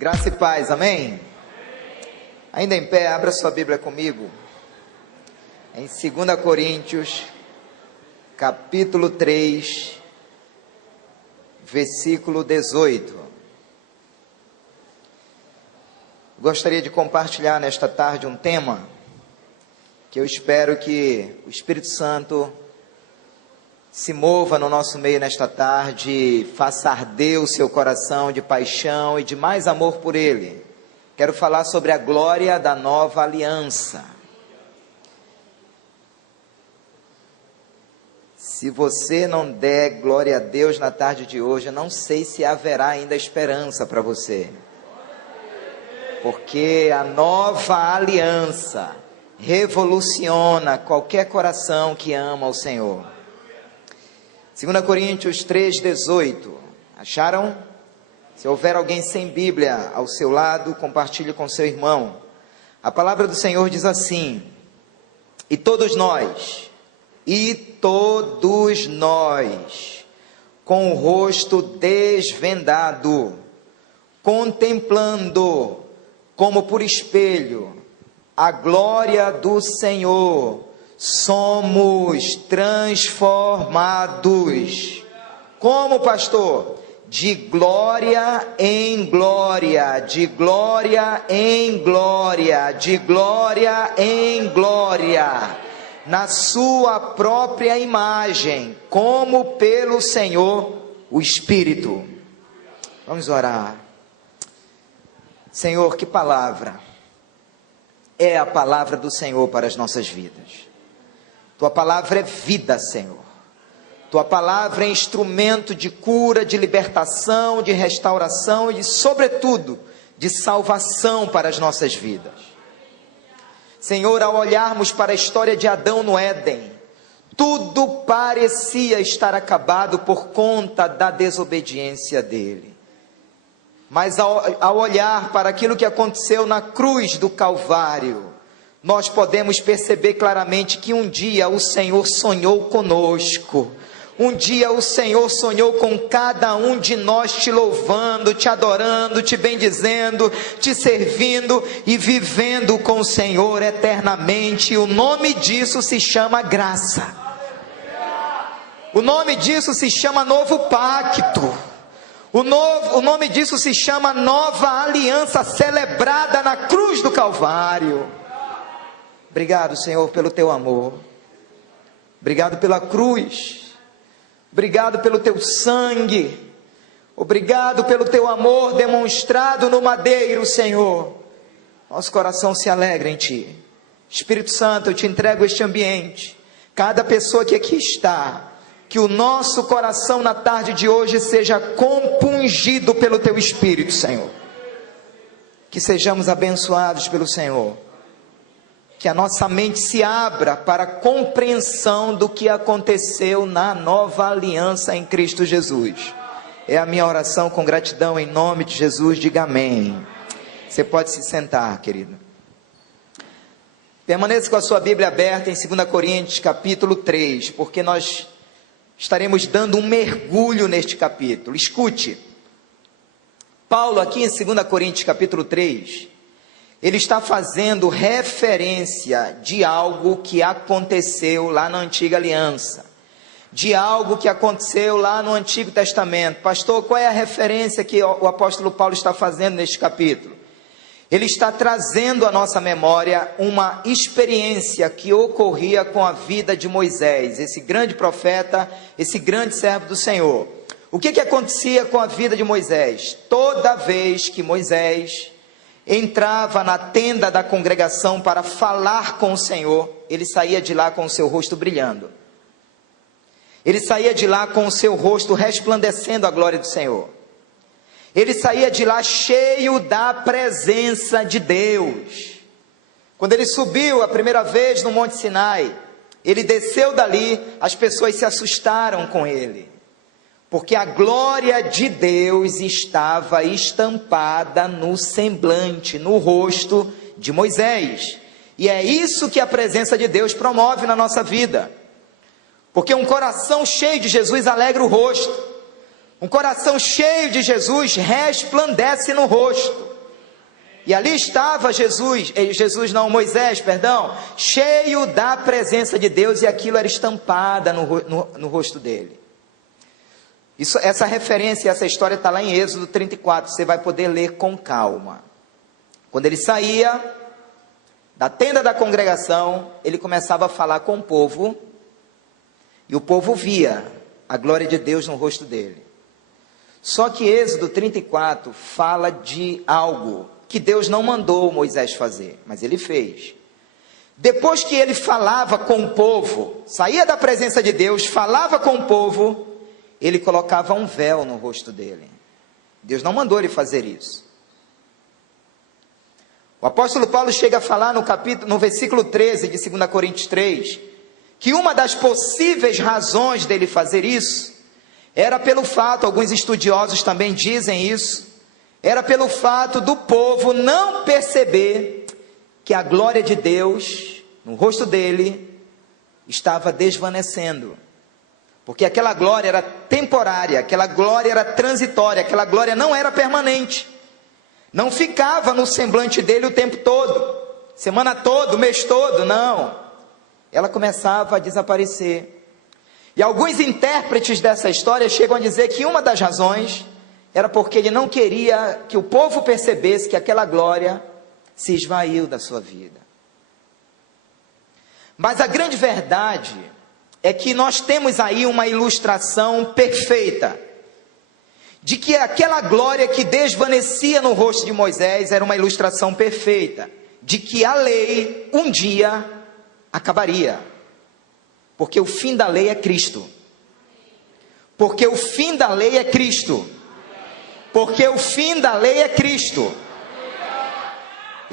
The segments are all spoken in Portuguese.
Graça e paz, amém? Ainda em pé, abra sua Bíblia comigo, em 2 Coríntios, capítulo 3, versículo 18. Gostaria de compartilhar nesta tarde um tema, que eu espero que o Espírito Santo se mova no nosso meio nesta tarde, faça arder o seu coração de paixão e de mais amor por Ele. Quero falar sobre a glória da nova aliança. Se você não der glória a Deus na tarde de hoje, eu não sei se haverá ainda esperança para você. Porque a nova aliança revoluciona qualquer coração que ama o Senhor. 2 Coríntios 3,18, acharam? Se houver alguém sem Bíblia ao seu lado, compartilhe com seu irmão. A palavra do Senhor diz assim: e todos nós, com o rosto desvendado, contemplando, como por espelho, a glória do Senhor, somos transformados. Como, pastor? De glória em glória, de glória em glória, de glória em glória, na sua própria imagem, como pelo Senhor, o Espírito. Vamos orar. Senhor, que palavra é a palavra do Senhor para as nossas vidas? Tua palavra é vida, Senhor. Tua palavra é instrumento de cura, de libertação, de restauração e, sobretudo, de salvação para as nossas vidas. Senhor, ao olharmos para a história de Adão no Éden, tudo parecia estar acabado por conta da desobediência dele. Mas ao olhar para aquilo que aconteceu na cruz do Calvário, nós podemos perceber claramente que um dia o Senhor sonhou conosco. Um dia o Senhor sonhou com cada um de nós, te louvando, te adorando, te bendizendo, te servindo e vivendo com o Senhor eternamente. E o nome disso se chama graça. O nome disso se chama novo pacto. O nome disso se chama nova aliança celebrada na cruz do Calvário. Obrigado, Senhor, pelo teu amor. Obrigado pela cruz. Obrigado pelo teu sangue. Obrigado pelo teu amor demonstrado no madeiro, Senhor. Nosso coração se alegra em ti. Espírito Santo, eu te entrego este ambiente. Cada pessoa que aqui está, que o nosso coração na tarde de hoje seja compungido pelo teu Espírito, Senhor. Que sejamos abençoados pelo Senhor. Que a nossa mente se abra para a compreensão do que aconteceu na nova aliança em Cristo Jesus. É a minha oração com gratidão em nome de Jesus, diga amém. Você pode se sentar, querido. Permaneça com a sua Bíblia aberta em 2 Coríntios capítulo 3, porque nós estaremos dando um mergulho neste capítulo. Escute, Paulo aqui em 2 Coríntios capítulo 3, ele está fazendo referência de algo que aconteceu lá na antiga aliança, de algo que aconteceu lá no Antigo Testamento. Pastor, qual é a referência que o apóstolo Paulo está fazendo neste capítulo? Ele está trazendo à nossa memória uma experiência que ocorria com a vida de Moisés, esse grande profeta, esse grande servo do Senhor. O que acontecia com a vida de Moisés? Toda vez que Moisés entrava na tenda da congregação para falar com o Senhor, ele saía de lá com o seu rosto brilhando. Ele saía de lá com o seu rosto resplandecendo a glória do Senhor. Ele saía de lá cheio da presença de Deus. Quando ele subiu a primeira vez no Monte Sinai, ele desceu dali, as pessoas se assustaram com ele, porque a glória de Deus estava estampada no semblante, no rosto de Moisés. E é isso que a presença de Deus promove na nossa vida. Porque um coração cheio de Jesus alegra o rosto. Um coração cheio de Jesus resplandece no rosto. E ali estava Moisés, cheio da presença de Deus, e aquilo era estampada no rosto dele. Essa referência, essa história está lá em Êxodo 34, você vai poder ler com calma. Quando ele saía da tenda da congregação, ele começava a falar com o povo, e o povo via a glória de Deus no rosto dele. Só que Êxodo 34 fala de algo que Deus não mandou Moisés fazer, mas ele fez. Depois que ele falava com o povo, saía da presença de Deus, falava com o povo, ele colocava um véu no rosto dele. Deus não mandou ele fazer isso. O apóstolo Paulo chega a falar no versículo 13 de 2 Coríntios 3, que uma das possíveis razões dele fazer isso, era pelo fato, alguns estudiosos também dizem isso, era pelo fato do povo não perceber que a glória de Deus, no rosto dele, estava desvanecendo. Porque aquela glória era temporária, aquela glória era transitória, aquela glória não era permanente. Não ficava no semblante dele o tempo todo, semana toda, o mês todo, não. Ela começava a desaparecer. E alguns intérpretes dessa história chegam a dizer que uma das razões era porque ele não queria que o povo percebesse que aquela glória se esvaiu da sua vida. Mas a grande verdade é que nós temos aí uma ilustração perfeita de que aquela glória que desvanecia no rosto de Moisés era uma ilustração perfeita de que a lei um dia acabaria, porque o fim da lei é Cristo, porque o fim da lei é Cristo, porque o fim da lei é Cristo.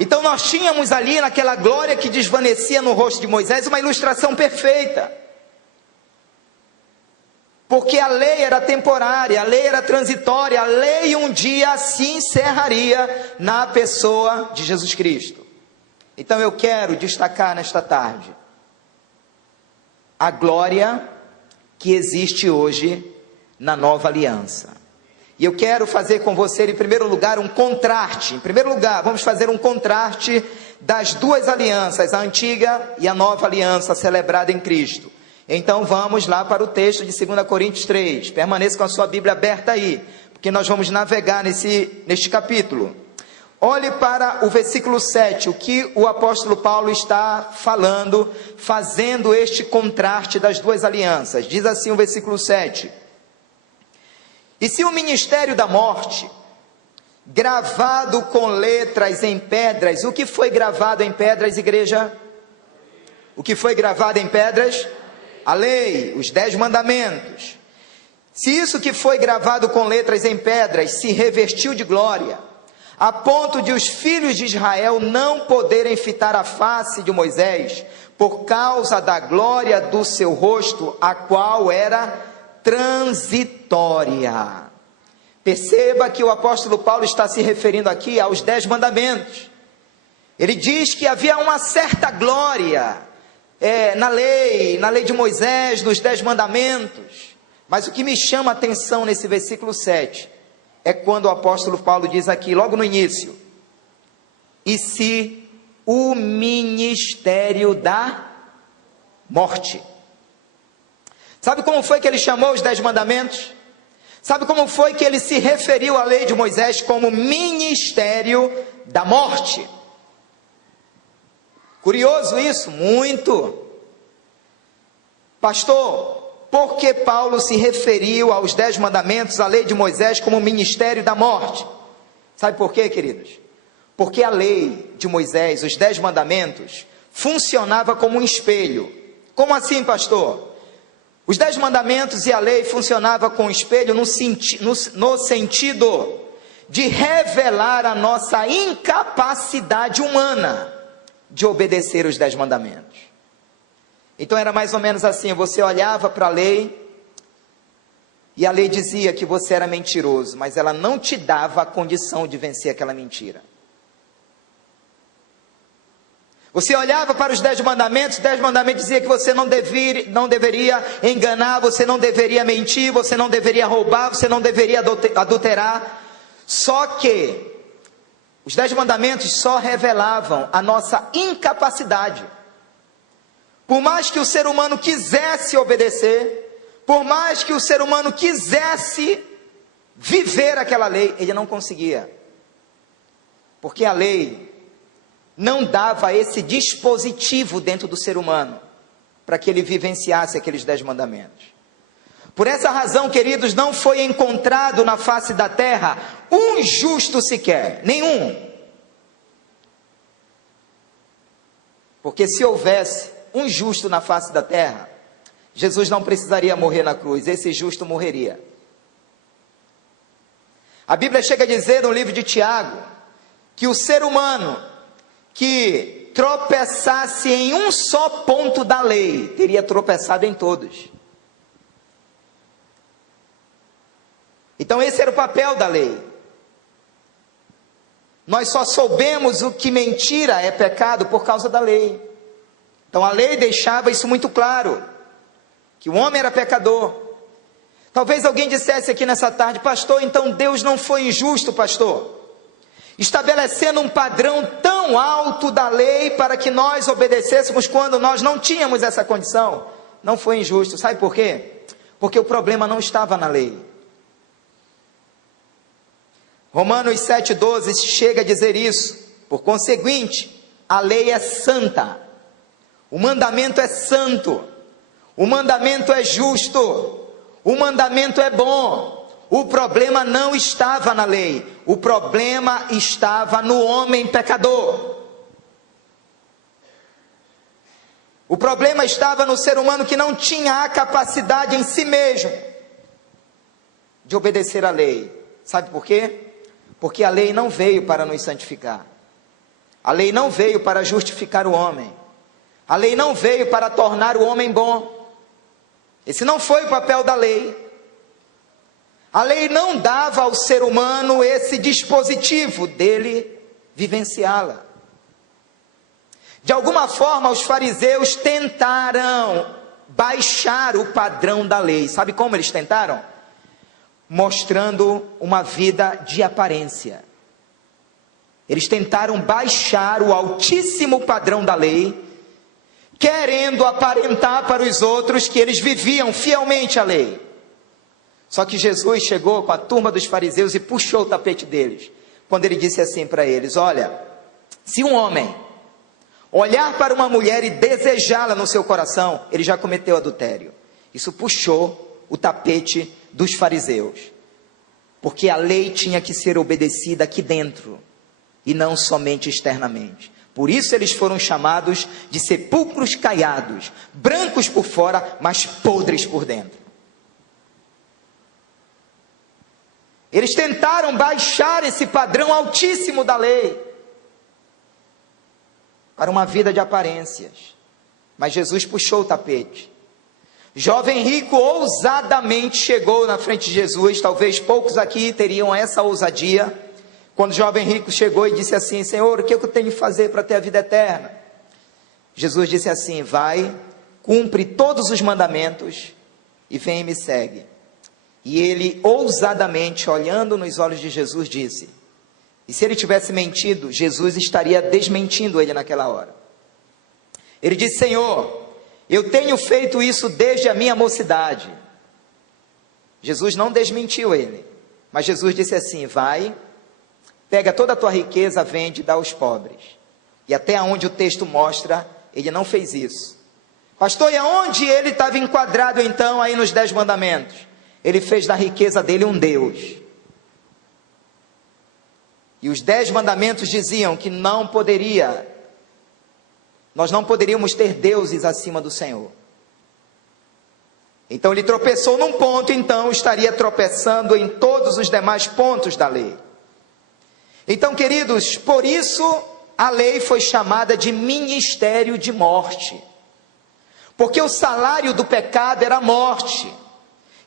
Então nós tínhamos ali naquela glória que desvanecia no rosto de Moisés uma ilustração perfeita, porque a lei era temporária, a lei era transitória, a lei um dia se encerraria na pessoa de Jesus Cristo. Então eu quero destacar nesta tarde a glória que existe hoje na nova aliança. E eu quero fazer com você, em primeiro lugar, um contraste. Em primeiro lugar, vamos fazer um contraste das duas alianças, a antiga e a nova aliança celebrada em Cristo. Então vamos lá para o texto de 2 Coríntios 3. Permaneça com a sua Bíblia aberta aí, porque nós vamos navegar neste capítulo. Olhe para o versículo 7, o que o apóstolo Paulo está falando, fazendo este contraste das duas alianças. Diz assim o versículo 7. E se o ministério da morte, gravado com letras em pedras, o que foi gravado em pedras, igreja? O que foi gravado em pedras? A lei, os 10 mandamentos. Se isso que foi gravado com letras em pedras se revestiu de glória, a ponto de os filhos de Israel não poderem fitar a face de Moisés, por causa da glória do seu rosto, a qual era transitória. Perceba que o apóstolo Paulo está se referindo aqui aos 10 mandamentos. Ele diz que havia uma certa glória na lei de Moisés, nos 10 mandamentos. Mas o que me chama a atenção nesse versículo 7 é quando o apóstolo Paulo diz aqui, logo no início: e se o ministério da morte. Sabe como foi que ele chamou os 10 mandamentos? Sabe como foi que ele se referiu à lei de Moisés como ministério da morte? Curioso isso? Muito. Pastor, por que Paulo se referiu aos 10 mandamentos, à lei de Moisés, como ministério da morte? Sabe por quê, queridos? Porque a lei de Moisés, os 10 mandamentos, funcionava como um espelho. Como assim, pastor? Os 10 mandamentos e a lei funcionava com um espelho no sentido de revelar a nossa incapacidade humana de obedecer os 10 mandamentos. Então era mais ou menos assim: você olhava para a lei e a lei dizia que você era mentiroso, mas ela não te dava a condição de vencer aquela mentira. Você olhava para os 10 mandamentos, 10 mandamentos diziam que você não deveria enganar, você não deveria mentir, você não deveria roubar, você não deveria adulterar. Só que Os 10 mandamentos só revelavam a nossa incapacidade. Por mais que o ser humano quisesse obedecer, por mais que o ser humano quisesse viver aquela lei, ele não conseguia. Porque a lei não dava esse dispositivo dentro do ser humano para que ele vivenciasse aqueles 10 mandamentos. Por essa razão, queridos, não foi encontrado na face da terra um justo sequer, nenhum. Porque se houvesse um justo na face da terra, Jesus não precisaria morrer na cruz, esse justo morreria. A Bíblia chega a dizer no livro de Tiago, que o ser humano que tropeçasse em um só ponto da lei, teria tropeçado em todos. Então esse era o papel da lei. Nós só soubemos o que mentira é pecado por causa da lei. Então a lei deixava isso muito claro, que o homem era pecador. Talvez alguém dissesse aqui nessa tarde: pastor, então Deus não foi injusto, pastor, estabelecendo um padrão tão alto da lei para que nós obedecêssemos quando nós não tínhamos essa condição. Não foi injusto, sabe por quê? Porque o problema não estava na lei. Romanos 7,12 chega a dizer isso. Por conseguinte, a lei é santa, o mandamento é santo, o mandamento é justo, o mandamento é bom. O problema não estava na lei, o problema estava no homem pecador. O problema estava no ser humano que não tinha a capacidade em si mesmo de obedecer à lei. Sabe por quê? Porque a lei não veio para nos santificar. A lei não veio para justificar o homem. A lei não veio para tornar o homem bom. Esse não foi o papel da lei. A lei não dava ao ser humano esse dispositivo dele vivenciá-la. De alguma forma, os fariseus tentaram baixar o padrão da lei. Sabe como eles tentaram? Mostrando uma vida de aparência. Eles tentaram baixar o altíssimo padrão da lei, querendo aparentar para os outros que eles viviam fielmente a lei. Só que Jesus chegou com a turma dos fariseus e puxou o tapete deles, quando ele disse assim para eles: olha, se um homem olhar para uma mulher e desejá-la no seu coração, ele já cometeu adultério. Isso puxou o tapete dos fariseus, porque a lei tinha que ser obedecida aqui dentro, e não somente externamente. Por isso eles foram chamados de sepulcros caiados, brancos por fora, mas podres por dentro. Eles tentaram baixar esse padrão altíssimo da lei, para uma vida de aparências, mas Jesus puxou o tapete. Jovem rico ousadamente chegou na frente de Jesus. Talvez poucos aqui teriam essa ousadia, quando o jovem rico chegou e disse assim: Senhor, o que eu tenho de fazer para ter a vida eterna? Jesus disse assim: vai, cumpre todos os mandamentos e vem e me segue. E ele ousadamente, olhando nos olhos de Jesus, disse, e se ele tivesse mentido, Jesus estaria desmentindo ele naquela hora. Ele disse: Senhor, eu tenho feito isso desde a minha mocidade. Jesus não desmentiu ele, mas Jesus disse assim: vai, pega toda a tua riqueza, vende e dá aos pobres. E até onde o texto mostra, ele não fez isso. Pastor, e aonde ele estava enquadrado então aí nos 10 mandamentos? Ele fez da riqueza dele um Deus. E os 10 mandamentos diziam que nós não poderíamos ter deuses acima do Senhor. Então ele tropeçou num ponto, então estaria tropeçando em todos os demais pontos da lei. Então, queridos, por isso a lei foi chamada de ministério de morte, porque o salário do pecado era a morte.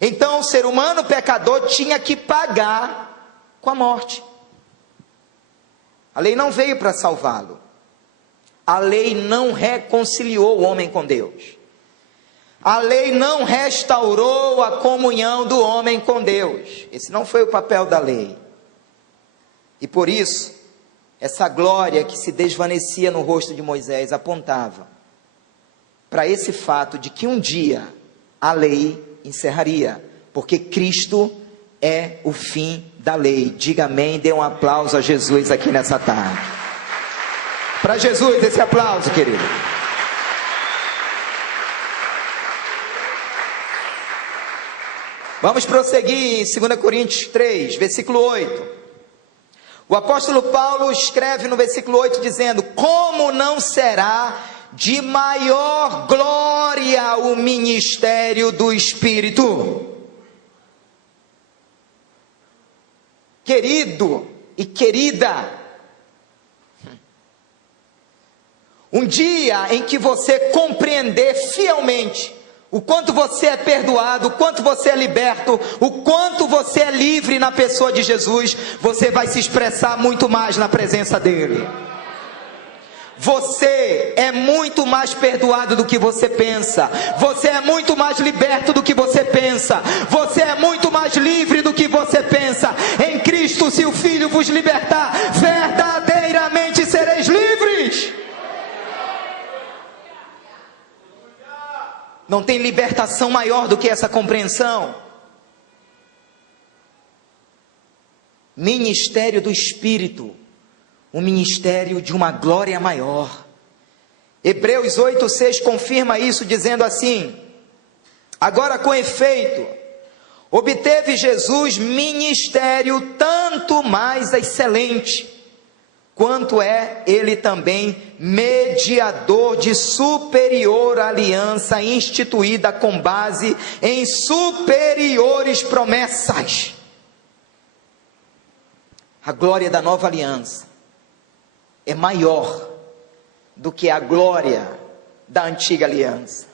Então o ser humano pecador tinha que pagar com a morte. A lei não veio para salvá-lo. A lei não reconciliou o homem com Deus. A lei não restaurou a comunhão do homem com Deus. Esse não foi o papel da lei. E por isso, essa glória que se desvanecia no rosto de Moisés apontava para esse fato de que um dia a lei encerraria, porque Cristo é o fim da lei. Diga amém, dê um aplauso a Jesus aqui nessa tarde. Para Jesus esse aplauso, querido. Vamos prosseguir em 2 Coríntios 3, versículo 8. O apóstolo Paulo escreve no versículo 8 dizendo: como não será de maior glória o ministério do Espírito? Querido e querida, um dia em que você compreender fielmente o quanto você é perdoado, o quanto você é liberto, o quanto você é livre na pessoa de Jesus, você vai se expressar muito mais na presença dele. Você é muito mais perdoado do que você pensa. Você é muito mais liberto do que você pensa. Você é muito mais livre do que você pensa. Em Cristo, se o Filho vos libertar, verdadeiramente sereis livres. Não tem libertação maior do que essa compreensão. Ministério do Espírito, um ministério de uma glória maior. Hebreus 8:6 confirma isso, dizendo assim: agora com efeito, obteve Jesus ministério tanto mais excelente, quanto é ele também mediador de superior aliança, instituída com base em superiores promessas. A glória da nova aliança é maior do que a glória da antiga aliança.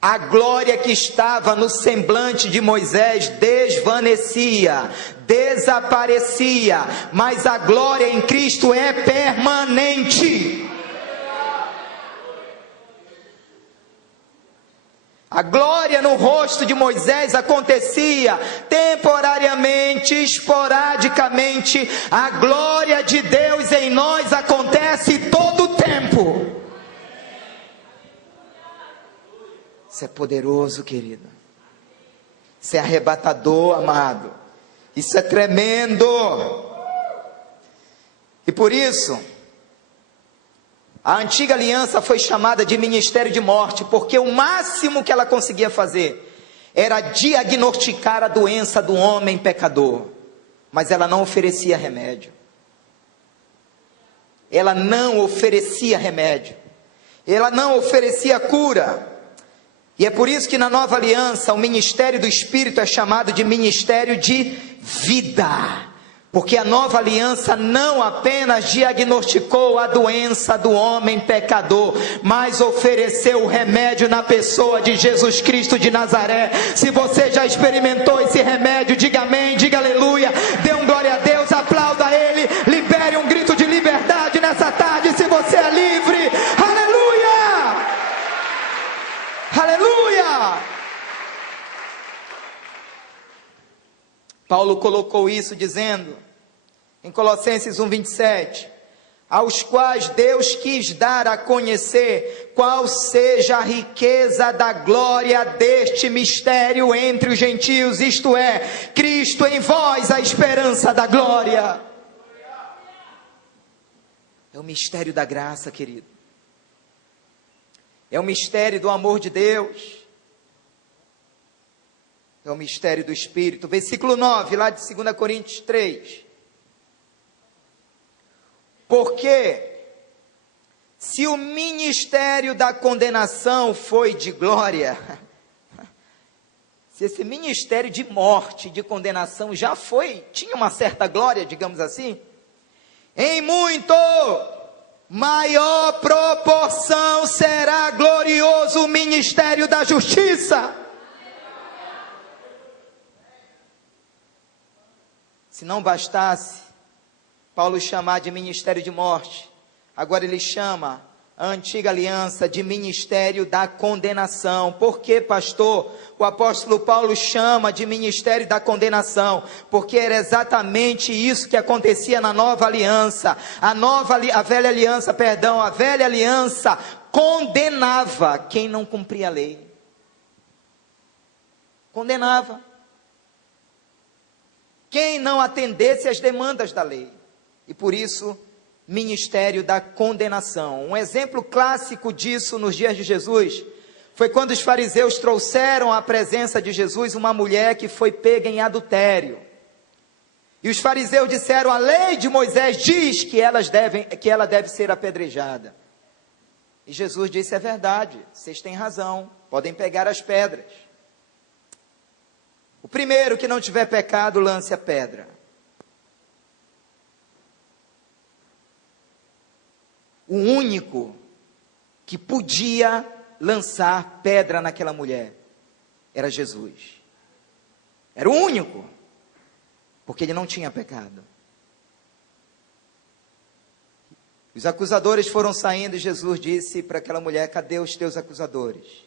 A glória que estava no semblante de Moisés desvanecia, desaparecia, mas a glória em Cristo é permanente. A glória no rosto de Moisés acontecia temporariamente, esporadicamente. A glória de Deus em nós acontece todo o tempo. Isso é poderoso, querido. Isso é arrebatador, amado. Isso é tremendo. E por isso, a antiga aliança foi chamada de ministério de morte, porque o máximo que ela conseguia fazer era diagnosticar a doença do homem pecador, mas ela não oferecia remédio. Ela não oferecia remédio. Ela não oferecia cura. E é por isso que na nova aliança o ministério do Espírito é chamado de ministério de vida, porque a nova aliança não apenas diagnosticou a doença do homem pecador, mas ofereceu o remédio na pessoa de Jesus Cristo de Nazaré. Se você já experimentou esse remédio, diga amém, diga aleluia, dê um glória a Deus, aplauda Ele, libere um grito de liberdade nessa tarde se você é livre. Aleluia! Aleluia! Paulo colocou isso dizendo, em Colossenses 1:27, aos quais Deus quis dar a conhecer qual seja a riqueza da glória deste mistério entre os gentios, isto é, Cristo em vós, a esperança da glória. É o mistério da graça, querido. É o mistério do amor de Deus. É o mistério do Espírito. Versículo 9, lá de 2 Coríntios 3. Porque se o ministério da condenação foi de glória, se esse ministério de morte, de condenação já foi, tinha uma certa glória, digamos assim, em muito maior proporção será glorioso o ministério da justiça. Se não bastasse Paulo chamar de ministério de morte, agora ele chama a antiga aliança de ministério da condenação. Por que, pastor, o apóstolo Paulo chama de ministério da condenação? Porque era exatamente isso que acontecia na nova aliança. A velha aliança condenava quem não cumpria a lei. Condenava quem não atendesse às demandas da lei. E por isso, ministério da condenação. Um exemplo clássico disso nos dias de Jesus foi quando os fariseus trouxeram à presença de Jesus uma mulher que foi pega em adultério. E os fariseus disseram: a lei de Moisés diz que ela deve ser apedrejada. E Jesus disse: é verdade, vocês têm razão, podem pegar as pedras. O primeiro que não tiver pecado, lance a pedra. O único que podia lançar pedra naquela mulher era Jesus. Era o único, porque ele não tinha pecado. Os acusadores foram saindo e Jesus disse para aquela mulher: cadê os teus acusadores?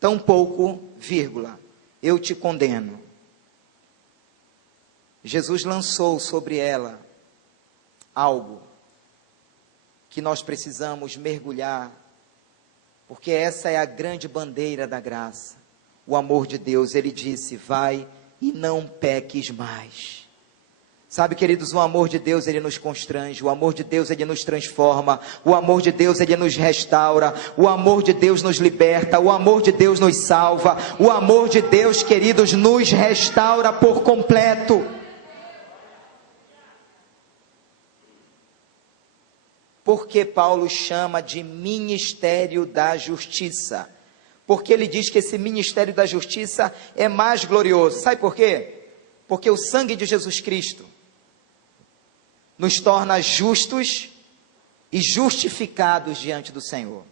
Tampouco, vírgula, eu te condeno. Jesus lançou sobre ela algo que nós precisamos mergulhar, porque essa é a grande bandeira da graça, o amor de Deus. Ele disse: vai e não peques mais. Sabe, queridos, o amor de Deus, ele nos constrange, o amor de Deus, ele nos transforma, o amor de Deus, ele nos restaura, o amor de Deus nos liberta, o amor de Deus nos salva, o amor de Deus, queridos, nos restaura por completo. Porque Paulo chama de ministério da justiça? Porque ele diz que esse ministério da justiça é mais glorioso. Sabe por quê? Porque o sangue de Jesus Cristo nos torna justos e justificados diante do Senhor.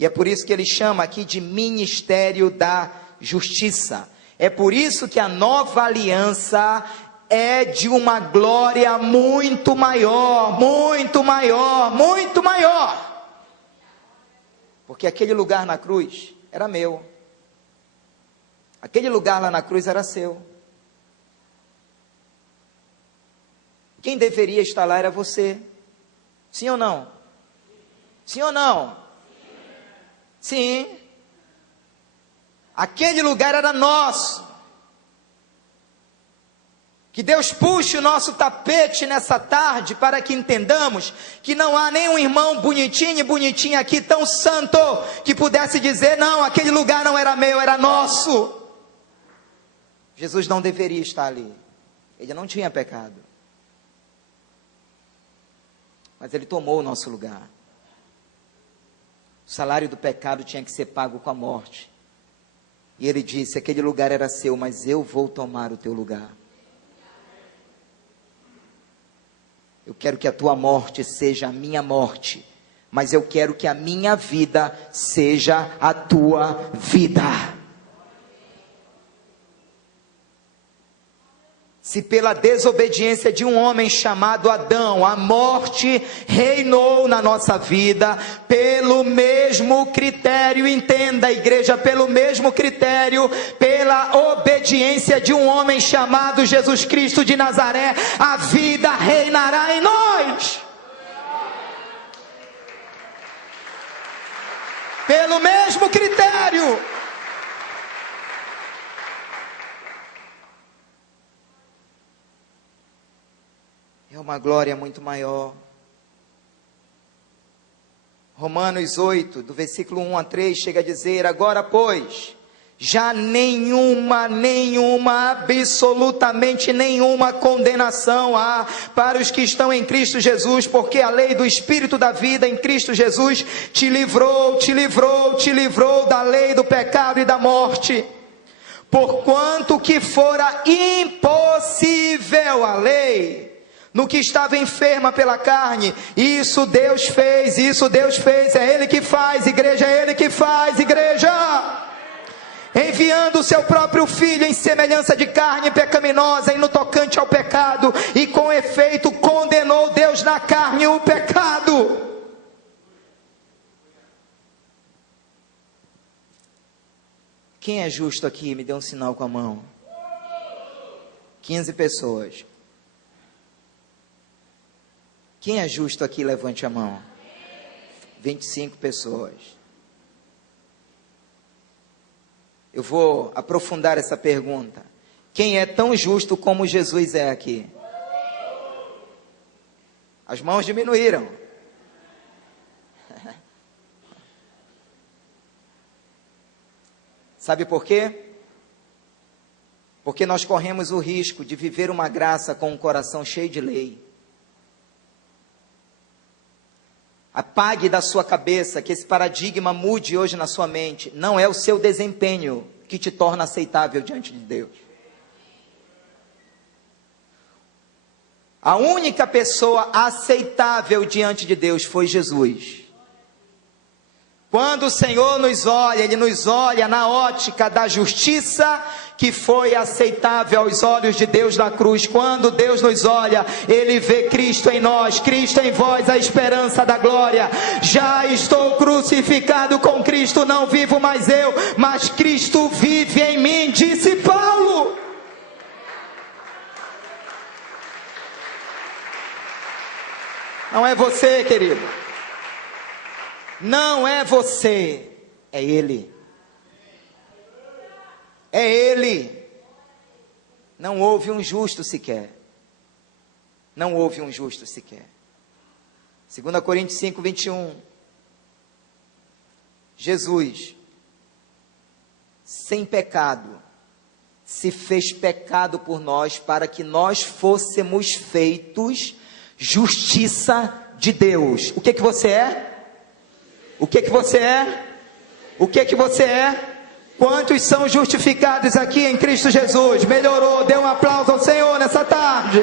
E é por isso que ele chama aqui de ministério da justiça. É por isso que a nova aliança é de uma glória muito maior, muito maior, muito maior. Porque aquele lugar na cruz era meu. Aquele lugar lá na cruz era seu. Quem deveria estar lá era você. Sim ou não? Sim ou não? Sim. Aquele lugar era nosso. Que Deus puxe o nosso tapete nessa tarde para que entendamos que não há nenhum irmão bonitinho e bonitinha aqui tão santo que pudesse dizer: não, aquele lugar não era meu, era nosso. Jesus não deveria estar ali. Ele não tinha pecado. Mas ele tomou o nosso lugar. O salário do pecado tinha que ser pago com a morte. E ele disse: aquele lugar era seu, mas eu vou tomar o teu lugar. Eu quero que a tua morte seja a minha morte, mas eu quero que a minha vida seja a tua vida. Se pela desobediência de um homem chamado Adão, a morte reinou na nossa vida, pelo mesmo critério, entenda, igreja, pelo mesmo critério, pela obediência de um homem chamado Jesus Cristo de Nazaré, a vida reinará em nós. Pelo mesmo critério. É uma glória muito maior. Romanos 8, do versículo 1 a 3, chega a dizer: agora, pois, já nenhuma, absolutamente nenhuma condenação há para os que estão em Cristo Jesus, porque a lei do Espírito da vida em Cristo Jesus te livrou da lei do pecado e da morte. Porquanto que fora impossível a lei, no que estava enferma pela carne, isso Deus fez, é Ele que faz, igreja, é Ele que faz, igreja. enviando o seu próprio Filho em semelhança de carne pecaminosa e no tocante ao pecado, e com efeito condenou Deus na carne o pecado. Quem é justo aqui? Me dê um sinal com a mão. 15 pessoas. Quem é justo aqui? Levante a mão. 25 pessoas. Eu vou aprofundar essa pergunta. Quem é tão justo como Jesus é aqui? As mãos diminuíram. Sabe por quê? Porque nós corremos o risco de viver uma graça com um coração cheio de lei. Apague da sua cabeça, que esse paradigma mude hoje na sua mente. Não é o seu desempenho que te torna aceitável diante de Deus. A única pessoa aceitável diante de Deus foi Jesus. Quando o Senhor nos olha, Ele nos olha na ótica da justiça que foi aceitável aos olhos de Deus na cruz. Quando Deus nos olha, Ele vê Cristo em nós, Cristo em vós, a esperança da glória. Já estou crucificado com Cristo, não vivo mais eu, mas Cristo vive em mim, disse Paulo. Não é você, querido. Não é você, é Ele. É Ele. Não houve um justo sequer. Não houve um justo sequer. 2 Coríntios 5, 21. Jesus, sem pecado, se fez pecado por nós, para que nós fôssemos feitos justiça de Deus. O que que você é? O que que você é? O que que você é? Quantos são justificados aqui em Cristo Jesus? Melhorou, dê um aplauso ao Senhor nessa tarde.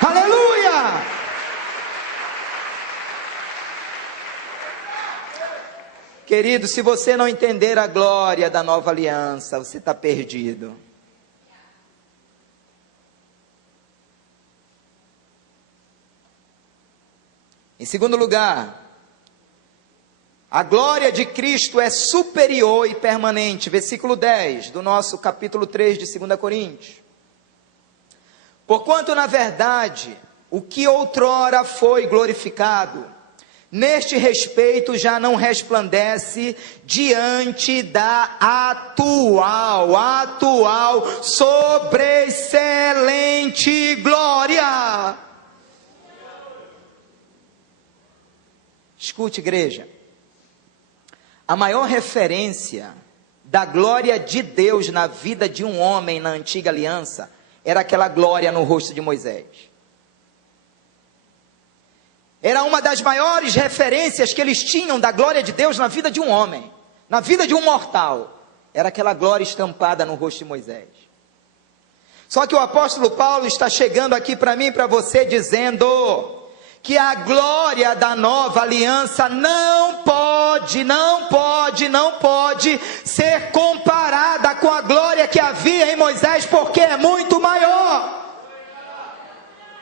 Aleluia! Querido, se você não entender a glória da nova aliança, você está perdido. Em segundo lugar, a glória de Cristo é superior e permanente. Versículo 10 do nosso capítulo 3 de 2 Coríntios. Porquanto, na verdade, o que outrora foi glorificado, neste respeito já não resplandece diante da atual, sobreexcelente glória. Escute, igreja. A maior referência da glória de Deus na vida de um homem na antiga aliança era aquela glória no rosto de Moisés. Era uma das maiores referências que eles tinham da glória de Deus na vida de um homem, na vida de um mortal. Era aquela glória estampada no rosto de Moisés. Só que o apóstolo Paulo está chegando aqui para mim e para você dizendo que a glória da nova aliança não pode ser comparada com a glória que havia em Moisés, porque é muito maior,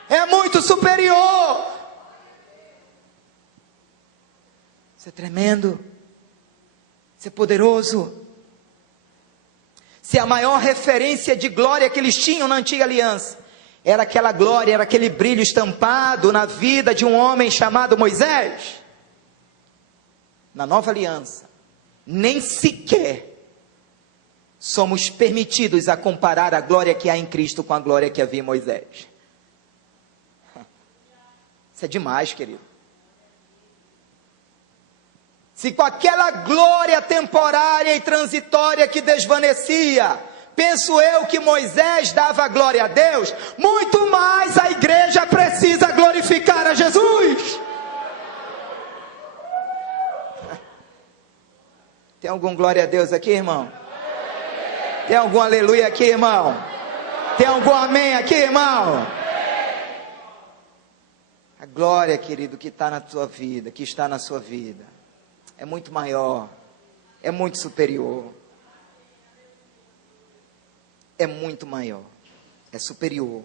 é muito superior. Isso é tremendo, isso é poderoso. Se a maior referência de glória que eles tinham na antiga aliança era aquela glória, era aquele brilho estampado na vida de um homem chamado Moisés, na nova aliança, nem sequer somos permitidos a comparar a glória que há em Cristo com a glória que havia em Moisés. Isso é demais, querido. Se com aquela glória temporária e transitória que desvanecia, penso eu que Moisés dava glória a Deus, muito mais a igreja precisa glorificar a Jesus. Tem algum glória a Deus aqui, irmão? Tem algum aleluia aqui, irmão? Tem algum amém aqui, irmão? A glória, querido, que está na tua vida, que está na sua vida, é muito maior, é muito superior. é muito maior, é superior.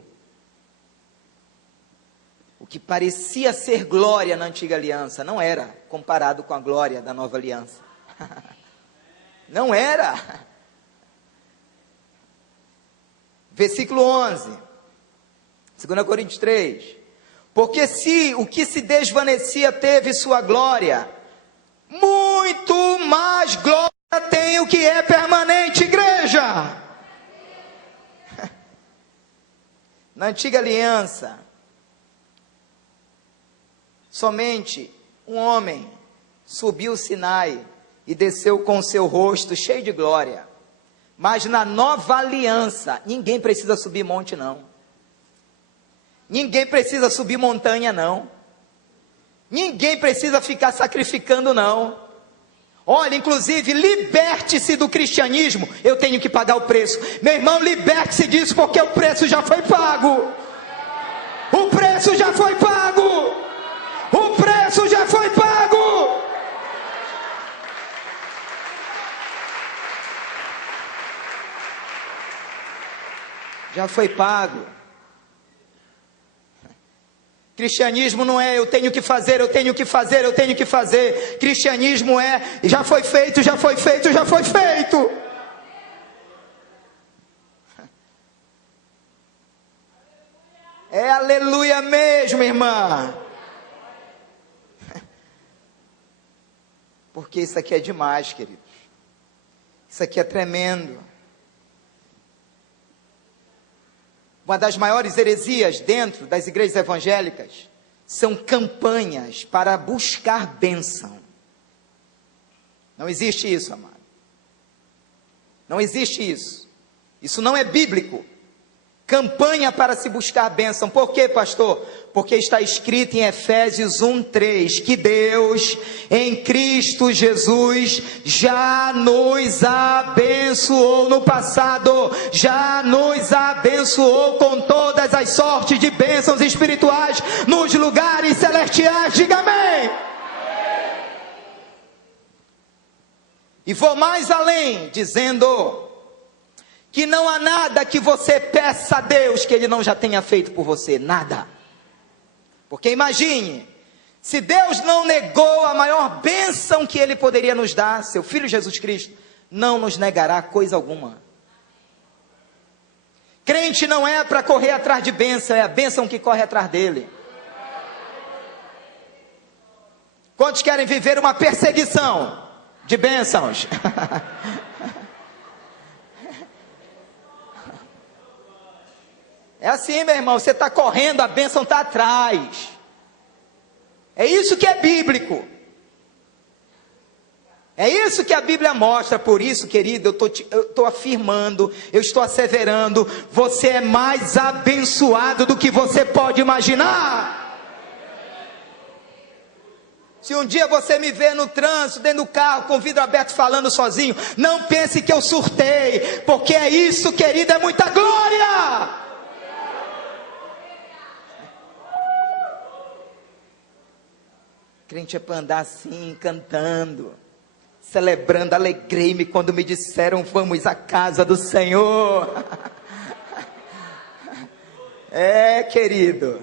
O que parecia ser glória na antiga aliança não era comparado com a glória da nova aliança. Não era. Versículo 11, 2 Coríntios 3. Porque se o que se desvanecia teve sua glória, muito mais glória tem o que é permanente, igreja. Na antiga aliança, somente um homem subiu o Sinai e desceu com o seu rosto cheio de glória. Mas na nova aliança, ninguém precisa subir monte não. Ninguém precisa subir montanha não. Ninguém precisa ficar sacrificando não. Olha, inclusive, liberte-se do cristianismo. Eu tenho que pagar o preço. Meu irmão, liberte-se disso, porque o preço já foi pago. O preço já foi pago. O preço já foi pago. Já foi pago. Cristianismo não é eu tenho que fazer, eu tenho que fazer, eu tenho que fazer. Cristianismo é já foi feito, já foi feito, já foi feito. É aleluia mesmo, irmã. Porque isso aqui é demais, queridos. Isso aqui é tremendo. Uma das maiores heresias dentro das igrejas evangélicas são campanhas para buscar bênção. Não existe isso, amado. Não existe isso. Isso não é bíblico. Campanha para se buscar bênção. Por quê, pastor? Porque está escrito em Efésios 1:3 que Deus, em Cristo Jesus, já nos abençoou no passado, já nos abençoou com todas as sortes de bênçãos espirituais nos lugares celestiais. Diga amém. E vou mais além, dizendo que não há nada que você peça a Deus que Ele não já tenha feito por você, nada. Porque imagine, se Deus não negou a maior bênção que Ele poderia nos dar, seu Filho Jesus Cristo, não nos negará coisa alguma. Crente não é para correr atrás de bênção, é a bênção que corre atrás dele. Quantos querem viver uma perseguição de bênçãos? É assim, meu irmão, você está correndo, a bênção está atrás. É isso que é bíblico. É isso que a Bíblia mostra. Por isso, querido, eu estou afirmando, eu estou asseverando, você é mais abençoado do que você pode imaginar. Se um dia você me ver no trânsito, dentro do carro, com o vidro aberto, falando sozinho, não pense que eu surtei, porque é isso, querido, é muita glória. Crente é para andar assim, cantando, celebrando. Alegrei-me quando me disseram, vamos à casa do Senhor. É, querido,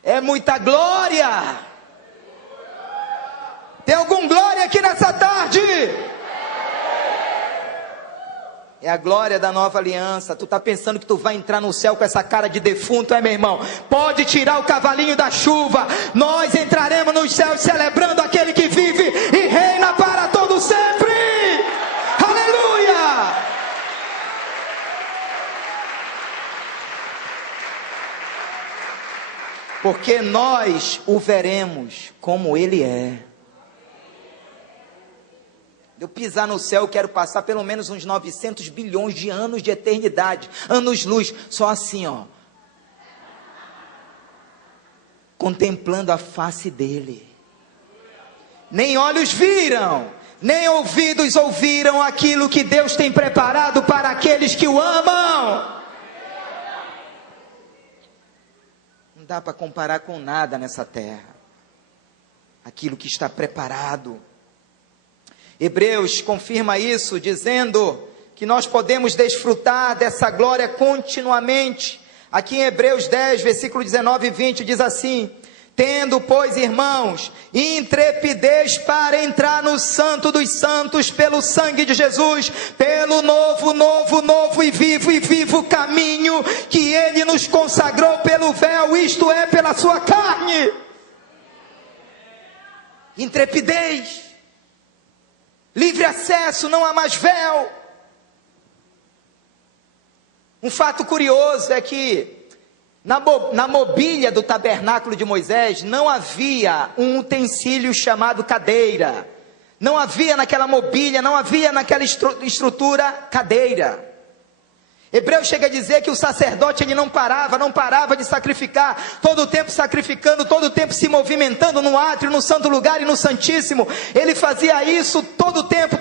é muita glória. Tem algum glória aqui nessa tarde? É a glória da nova aliança. Tu está pensando que tu vai entrar no céu com essa cara de defunto, meu irmão? Pode tirar o cavalinho da chuva. Nós entraremos nos céus celebrando aquele que vive e reina para todo sempre. Aleluia! Porque nós o veremos como ele é. Eu pisar no céu, eu quero passar pelo menos uns 900 bilhões de anos de eternidade, anos-luz, só assim, ó, contemplando a face dele. Nem olhos viram, nem ouvidos ouviram aquilo que Deus tem preparado para aqueles que o amam. Não dá para comparar com nada nessa terra, aquilo que está preparado. Hebreus confirma isso dizendo, que nós podemos desfrutar dessa glória continuamente. Aqui em Hebreus 10, versículo 19 e 20, diz assim: tendo, pois, irmãos, intrepidez para entrar no santo dos santos pelo sangue de Jesus, pelo novo e vivo caminho que ele nos consagrou pelo véu, isto é, pela sua carne. Intrepidez, livre acesso, não há mais véu. Um fato curioso é que na mobília do tabernáculo de Moisés não havia um utensílio chamado cadeira. Não havia naquela mobília, não havia naquela estrutura cadeira. Hebreus chega a dizer que o sacerdote ele não parava de sacrificar, todo o tempo sacrificando, todo o tempo se movimentando no átrio, no santo lugar e no santíssimo. Ele fazia isso todo o tempo,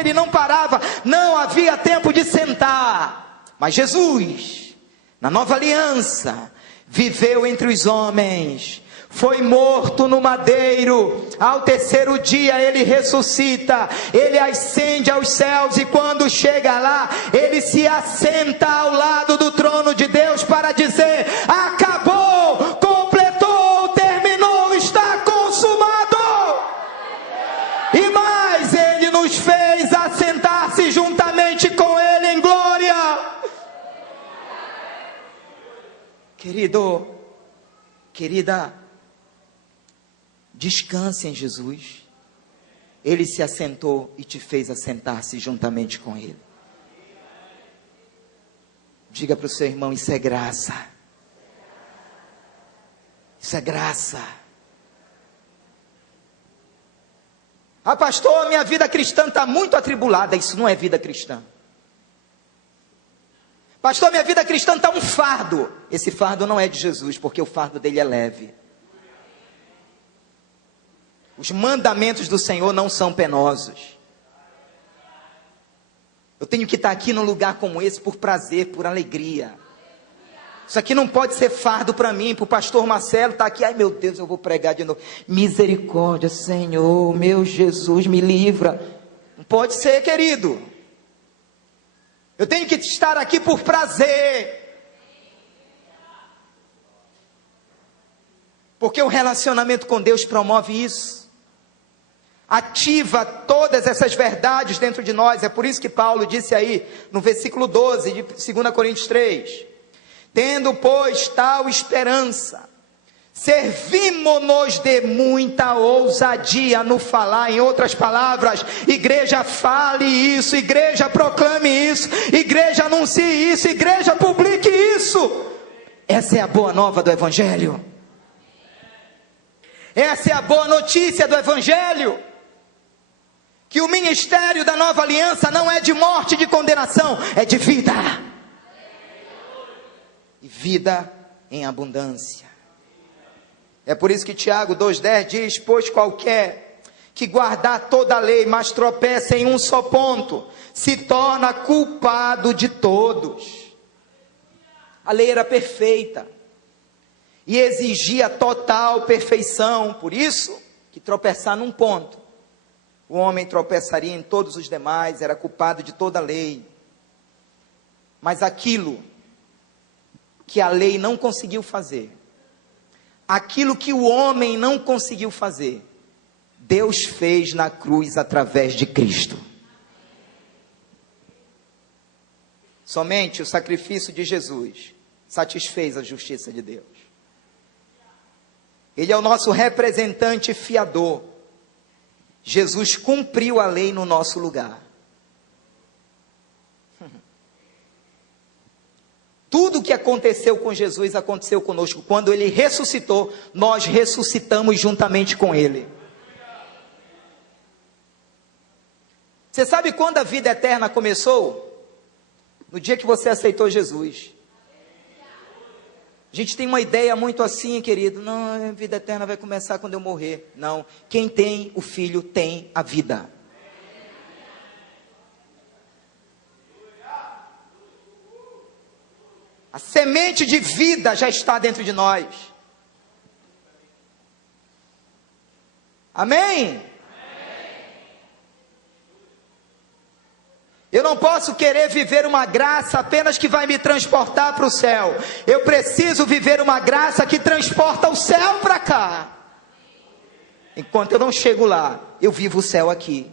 ele não parava, não havia tempo de sentar. Mas Jesus, na nova aliança, viveu entre os homens, foi morto no madeiro, ao terceiro dia ele ressuscita, ele ascende aos céus e quando chega lá, ele se assenta ao lado do trono de Deus para dizer: acabou, completou, terminou, está consumado. E mais, ele nos fez assentar-se juntamente com ele em glória. Querido, querida, descanse em Jesus. Ele se assentou e te fez assentar-se juntamente com ele. Diga para o seu irmão: isso é graça. Isso é graça. Ah, pastor, minha vida cristã está muito atribulada. Isso não é vida cristã. Pastor, minha vida cristã está um fardo. Esse fardo não é de Jesus, porque o fardo dele é leve. Os mandamentos do Senhor não são penosos. Eu tenho que estar aqui num lugar como esse por prazer, por alegria. Isso aqui não pode ser fardo para mim, para o pastor Marcelo estar aqui. Ai meu Deus, eu vou pregar de novo. Misericórdia, Senhor, meu Jesus, me livra. Não pode ser, querido. Eu tenho que estar aqui por prazer. Porque o relacionamento com Deus promove isso. Ativa todas essas verdades dentro de nós. É por isso que Paulo disse aí, no versículo 12 de 2 Coríntios 3. Tendo, pois, tal esperança, servimo-nos de muita ousadia no falar. Em outras palavras, igreja fale isso, igreja proclame isso, igreja anuncie isso, igreja publique isso. Essa é a boa nova do Evangelho. Essa é a boa notícia do Evangelho. Que o ministério da nova aliança não é de morte e de condenação, é de vida. E vida em abundância. É por isso que Tiago 2,10 diz: pois qualquer que guardar toda a lei, mas tropeça em um só ponto, se torna culpado de todos. A lei era perfeita e exigia total perfeição. Por isso que tropeçar num ponto, o homem tropeçaria em todos os demais, era culpado de toda a lei. Mas aquilo que a lei não conseguiu fazer, aquilo que o homem não conseguiu fazer, Deus fez na cruz através de Cristo. Somente o sacrifício de Jesus satisfez a justiça de Deus. Ele é o nosso representante fiador. Jesus cumpriu a lei no nosso lugar. Tudo o que aconteceu com Jesus aconteceu conosco. Quando ele ressuscitou, nós ressuscitamos juntamente com ele. Você sabe quando a vida eterna começou? No dia que você aceitou Jesus. A gente tem uma ideia muito assim, querido. Não, a vida eterna vai começar quando eu morrer. Não, quem tem o Filho tem a vida. A semente de vida já está dentro de nós. Amém? Eu não posso querer viver uma graça apenas que vai me transportar para o céu. Eu preciso viver uma graça que transporta o céu para cá. Enquanto eu não chego lá, eu vivo o céu aqui.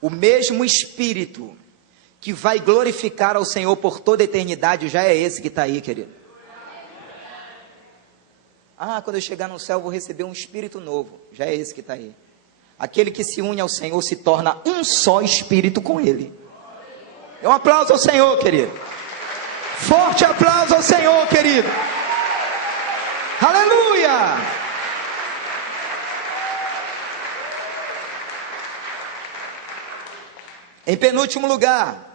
O mesmo Espírito que vai glorificar ao Senhor por toda a eternidade, já é esse que está aí, querido. Quando eu chegar no céu eu vou receber um Espírito novo, já é esse que está aí. Aquele que se une ao Senhor se torna um só Espírito com Ele. Um aplauso ao Senhor, querido. Forte aplauso ao Senhor, querido. Aleluia! Em penúltimo lugar,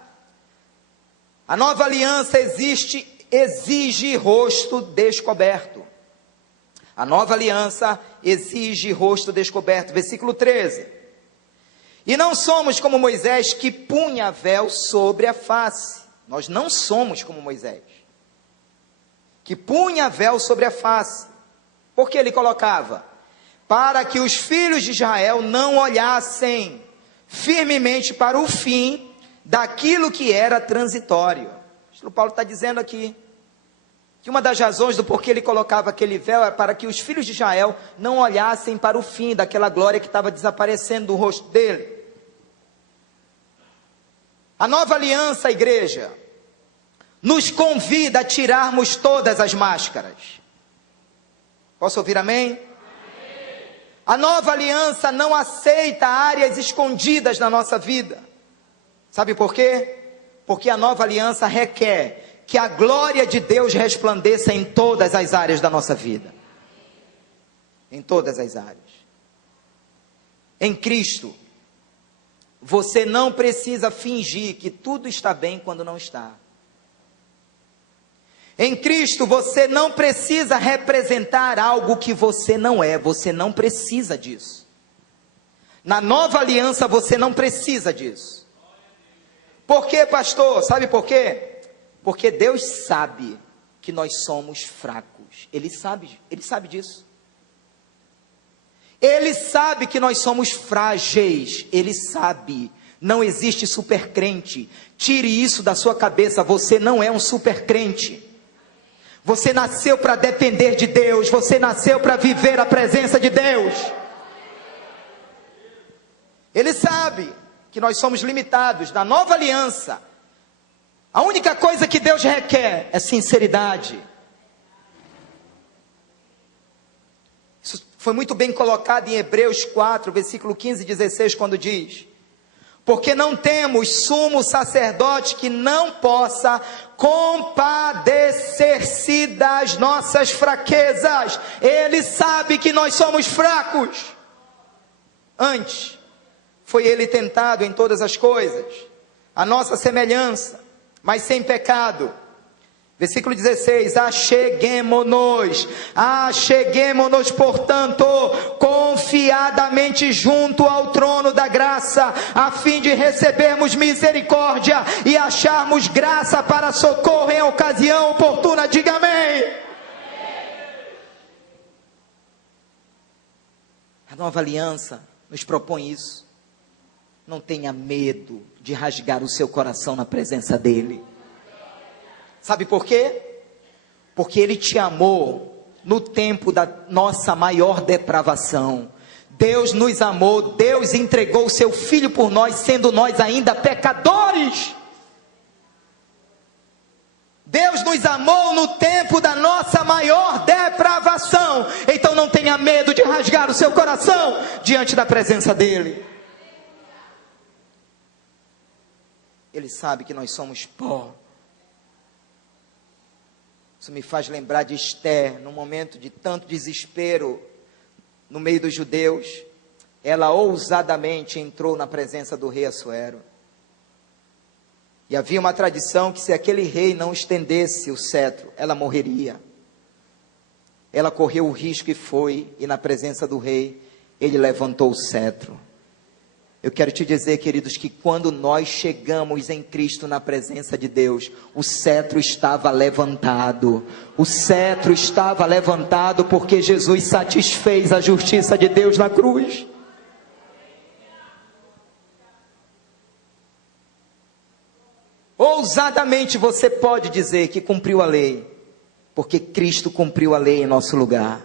a nova aliança exige rosto descoberto. A nova aliança exige rosto descoberto. Versículo 13. E não somos como Moisés, que punha véu sobre a face. Nós não somos como Moisés, que punha véu sobre a face. Por que ele colocava? Para que os filhos de Israel não olhassem firmemente para o fim daquilo que era transitório. O Paulo está dizendo aqui que uma das razões do porquê ele colocava aquele véu era para que os filhos de Israel não olhassem para o fim daquela glória que estava desaparecendo do rosto dele. A nova aliança, igreja, nos convida a tirarmos todas as máscaras. Posso ouvir amém? Amém. A nova aliança não aceita áreas escondidas na nossa vida. Sabe por quê? Porque a nova aliança requer que a glória de Deus resplandeça em todas as áreas da nossa vida. Em todas as áreas. Em Cristo, você não precisa fingir que tudo está bem quando não está. Em Cristo, você não precisa representar algo que você não é. Você não precisa disso. Na nova aliança, você não precisa disso. Por quê, pastor? Sabe por quê? Porque Deus sabe que nós somos fracos. Ele sabe disso. Ele sabe que nós somos frágeis. Ele sabe. Não existe super crente. Tire isso da sua cabeça. Você não é um super crente. Você nasceu para depender de Deus. Você nasceu para viver a presença de Deus. Ele sabe que nós somos limitados. Na nova aliança, a única coisa que Deus requer é sinceridade. Isso foi muito bem colocado em Hebreus 4, versículo 15 e 16, quando diz: porque não temos sumo sacerdote que não possa compadecer-se das nossas fraquezas. Ele sabe que nós somos fracos. Antes, foi ele tentado em todas as coisas, a nossa semelhança, mas sem pecado. Versículo 16, acheguemo-nos, portanto, confiadamente junto ao trono da graça, a fim de recebermos misericórdia e acharmos graça para socorro em ocasião oportuna. Diga amém. A nova aliança nos propõe isso. Não tenha medo de rasgar o seu coração na presença dele. Sabe por quê? Porque Ele te amou no tempo da nossa maior depravação. Deus nos amou, Deus entregou o seu Filho por nós, sendo nós ainda pecadores. Deus nos amou no tempo da nossa maior depravação. Então não tenha medo de rasgar o seu coração diante da presença dEle. Ele sabe que nós somos pó. Isso me faz lembrar de Esther, num momento de tanto desespero no meio dos judeus. Ela ousadamente entrou na presença do rei Assuero. E havia uma tradição que se aquele rei não estendesse o cetro, ela morreria. Ela correu o risco e foi, e na presença do rei, ele levantou o cetro. Eu quero te dizer, queridos, que quando nós chegamos em Cristo na presença de Deus, o cetro estava levantado. O cetro estava levantado porque Jesus satisfez a justiça de Deus na cruz. Ousadamente você pode dizer que cumpriu a lei, porque Cristo cumpriu a lei em nosso lugar.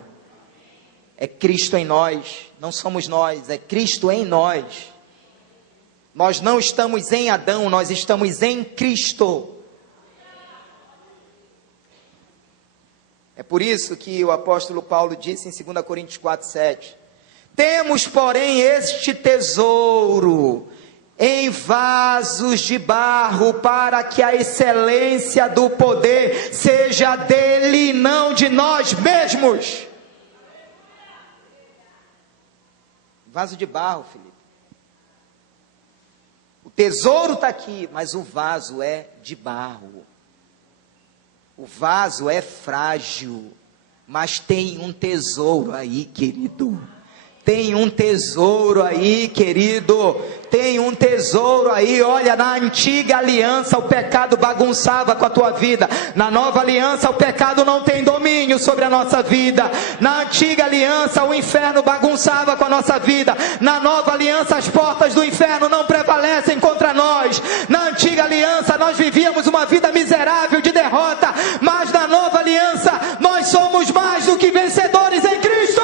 É Cristo em nós, não somos nós, é Cristo em nós. Nós não estamos em Adão, nós estamos em Cristo. É por isso que o apóstolo Paulo disse em 2 Coríntios 4:7: temos, porém, este tesouro em vasos de barro, para que a excelência do poder seja dele, não de nós mesmos. Vaso de barro, Felipe. O tesouro está aqui, mas o vaso é de barro. O vaso é frágil, mas tem um tesouro aí, querido. Tem um tesouro aí, querido. Tem um tesouro aí. Olha, na antiga aliança o pecado bagunçava com a tua vida. Na nova aliança o pecado não tem domínio sobre a nossa vida. Na antiga aliança o inferno bagunçava com a nossa vida. Na nova aliança as portas do inferno não prevalecem contra nós. Na antiga aliança nós vivíamos uma vida miserável de derrota, mas na nova aliança nós somos mais do que vencedores em Cristo.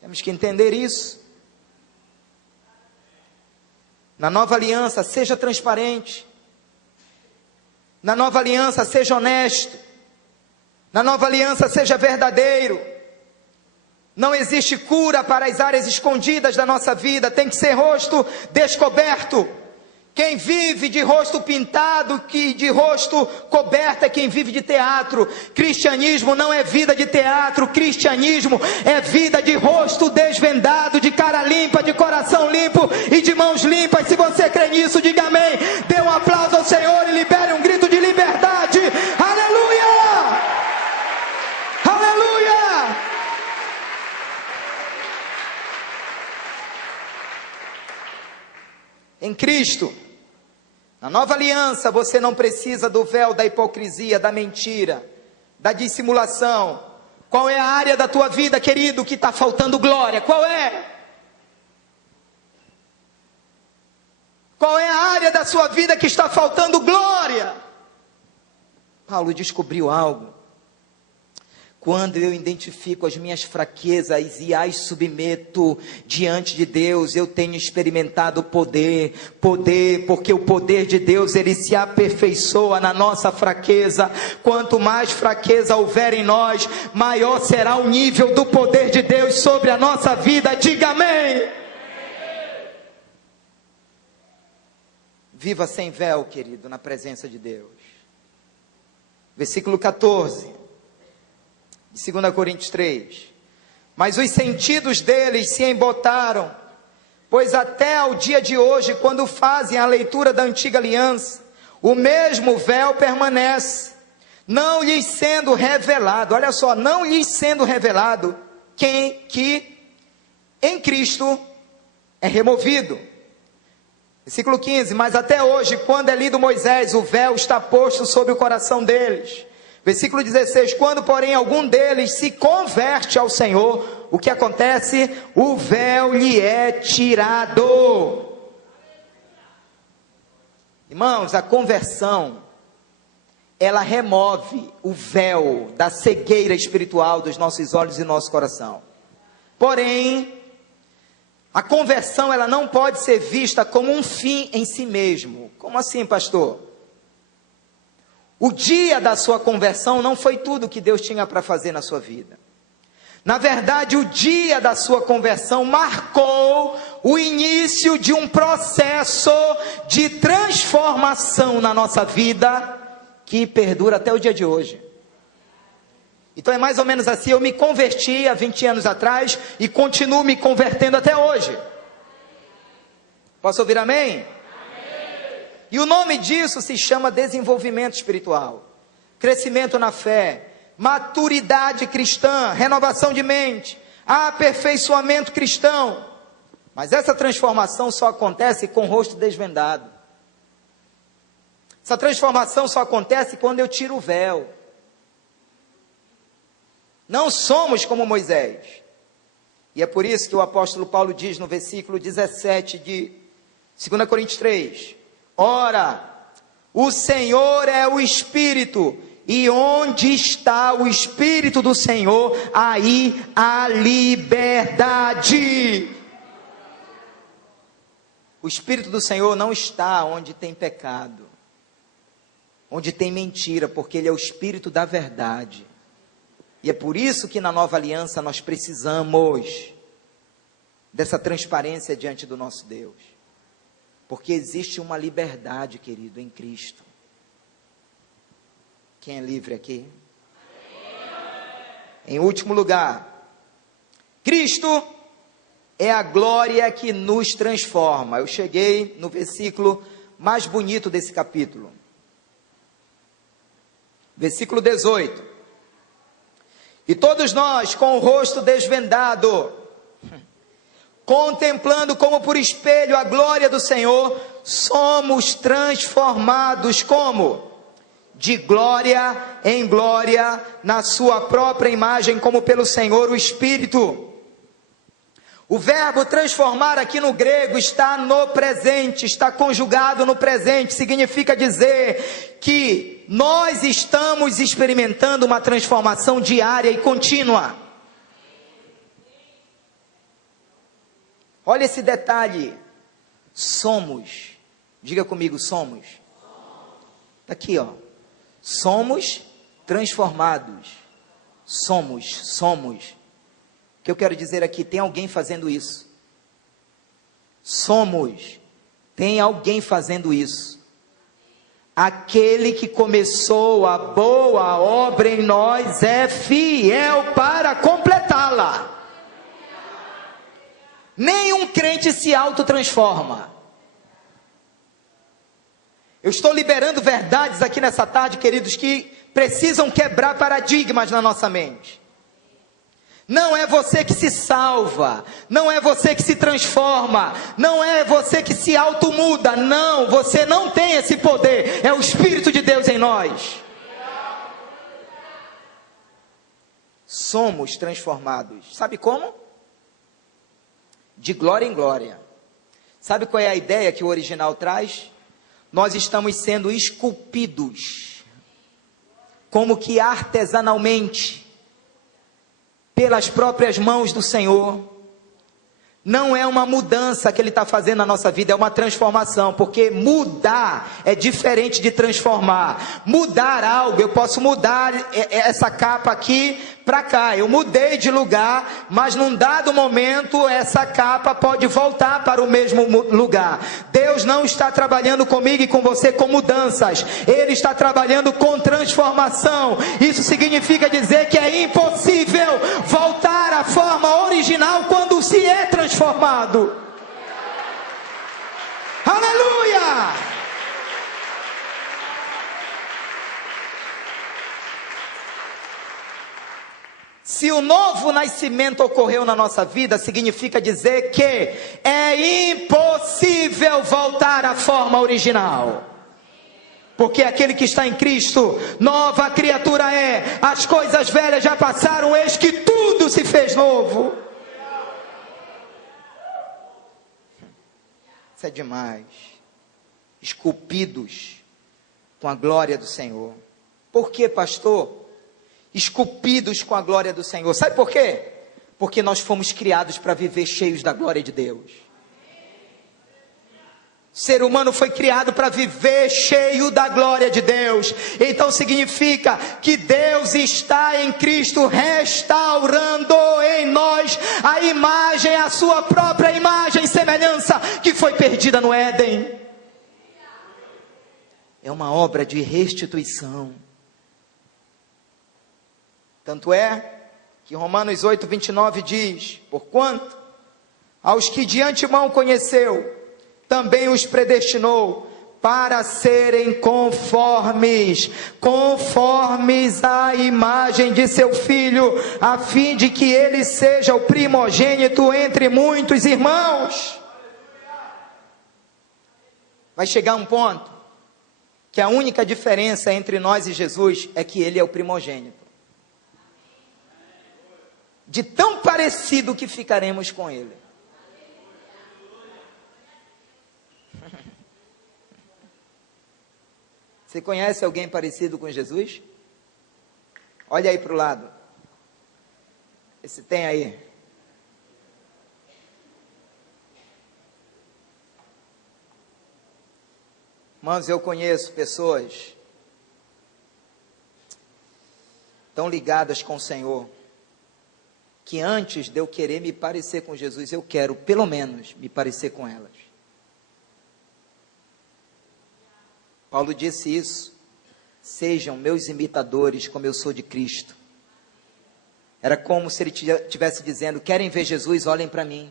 Temos que entender isso. Na nova aliança, seja transparente. Na nova aliança, seja honesto. Na nova aliança, seja verdadeiro. Não existe cura para as áreas escondidas da nossa vida. Tem que ser rosto descoberto. Quem vive de rosto pintado, que de rosto coberto, é quem vive de teatro. Cristianismo não é vida de teatro. Cristianismo é vida de rosto desvendado, de cara limpa, de coração limpo e de mãos limpas. Se você crê nisso, diga amém. Dê um aplauso ao Senhor e libere um grito de liberdade. Aleluia! Aleluia! Em Cristo, na nova aliança, você não precisa do véu da hipocrisia, da mentira, da dissimulação. Qual é a área da tua vida, querido, que está faltando glória? Qual é? Qual é a área da sua vida que está faltando glória? Paulo descobriu algo. Quando eu identifico as minhas fraquezas e as submeto diante de Deus, eu tenho experimentado poder, porque o poder de Deus, ele se aperfeiçoa na nossa fraqueza. Quanto mais fraqueza houver em nós, maior será o nível do poder de Deus sobre a nossa vida. Diga amém. Viva sem véu, querido, na presença de Deus. Versículo 14. 2 Coríntios 3, mas os sentidos deles se embotaram, pois até ao dia de hoje, quando fazem a leitura da antiga aliança, o mesmo véu permanece, não lhes sendo revelado, olha só, não lhes sendo revelado, que em Cristo é removido. Versículo 15, mas até hoje, quando é lido Moisés, o véu está posto sobre o coração deles. Versículo 16, quando porém algum deles se converte ao Senhor, o que acontece? O véu lhe é tirado. Irmãos, a conversão, ela remove o véu da cegueira espiritual dos nossos olhos e nosso coração. Porém, a conversão, ela não pode ser vista como um fim em si mesmo. Como assim, pastor? O dia da sua conversão não foi tudo que Deus tinha para fazer na sua vida. Na verdade, o dia da sua conversão marcou o início de um processo de transformação na nossa vida, que perdura até o dia de hoje. Então é mais ou menos assim, eu me converti há 20 anos atrás e continuo me convertendo até hoje. Posso ouvir amém? E o nome disso se chama desenvolvimento espiritual, crescimento na fé, maturidade cristã, renovação de mente, há aperfeiçoamento cristão. Mas essa transformação só acontece com o rosto desvendado. Essa transformação só acontece quando eu tiro o véu. Não somos como Moisés. E é por isso que o apóstolo Paulo diz no versículo 17 de 2 Coríntios 3: ora, o Senhor é o Espírito, e onde está o Espírito do Senhor, aí há liberdade. O Espírito do Senhor não está onde tem pecado, onde tem mentira, porque Ele é o Espírito da verdade. E é por isso que na nova aliança nós precisamos dessa transparência diante do nosso Deus. Porque existe uma liberdade, querido, em Cristo. Quem é livre aqui? Em último lugar, Cristo é a glória que nos transforma. Eu cheguei no versículo mais bonito desse capítulo. Versículo 18. E todos nós, com o rosto desvendado, contemplando como por espelho a glória do Senhor, somos transformados como? De glória em glória, na sua própria imagem, como pelo Senhor o Espírito. O verbo transformar aqui no grego está no presente, está conjugado no presente, significa dizer que nós estamos experimentando uma transformação diária e contínua. Olha esse detalhe, somos, diga comigo, somos. Está aqui, ó, somos transformados, somos. O que eu quero dizer aqui, tem alguém fazendo isso. Somos, tem alguém fazendo isso. Aquele que começou a boa obra em nós é fiel para completá-la. Nenhum crente se autotransforma. Eu estou liberando verdades aqui nessa tarde, queridos, que precisam quebrar paradigmas na nossa mente. Não é você que se salva, não é você que se transforma, não é você que se automuda, não, você não tem esse poder, é o Espírito de Deus em nós. Somos transformados, sabe como? De glória em glória. Sabe qual é a ideia que o original traz? Nós estamos sendo esculpidos, como que artesanalmente, pelas próprias mãos do Senhor. Não é uma mudança que Ele está fazendo na nossa vida, é uma transformação, porque mudar é diferente de transformar. Mudar algo, eu posso mudar essa capa aqui para cá, eu mudei de lugar, mas num dado momento essa capa pode voltar para o mesmo lugar. Deus não está trabalhando comigo e com você com mudanças, Ele está trabalhando com transformação. Isso significa dizer que é impossível voltar à forma original quando se é transformado. Aleluia! Se o novo nascimento ocorreu na nossa vida, significa dizer que é impossível voltar à forma original. Porque aquele que está em Cristo, nova criatura é. As coisas velhas já passaram, eis que tudo se fez novo. Isso é demais. Esculpidos com a glória do Senhor. Por que, pastor? Esculpidos com a glória do Senhor. Sabe por quê? Porque nós fomos criados para viver cheios da glória de Deus. O ser humano foi criado para viver cheio da glória de Deus. Então significa que Deus está em Cristo restaurando em nós a imagem, a sua própria imagem e semelhança que foi perdida no Éden. É uma obra de restituição. Tanto é que Romanos 8, 29 diz: porquanto aos que de antemão conheceu, também os predestinou para serem conformes à imagem de seu Filho, a fim de que ele seja o primogênito entre muitos irmãos. Vai chegar um ponto que a única diferença entre nós e Jesus é que ele é o primogênito. De tão parecido que ficaremos com ele. Você conhece alguém parecido com Jesus? Olha aí para o lado. Esse tem aí. Irmãos, eu conheço pessoas tão ligadas com o Senhor, que antes de eu querer me parecer com Jesus, eu quero pelo menos me parecer com elas. Paulo disse isso: sejam meus imitadores como eu sou de Cristo. Era como se ele estivesse dizendo: querem ver Jesus? Olhem para mim.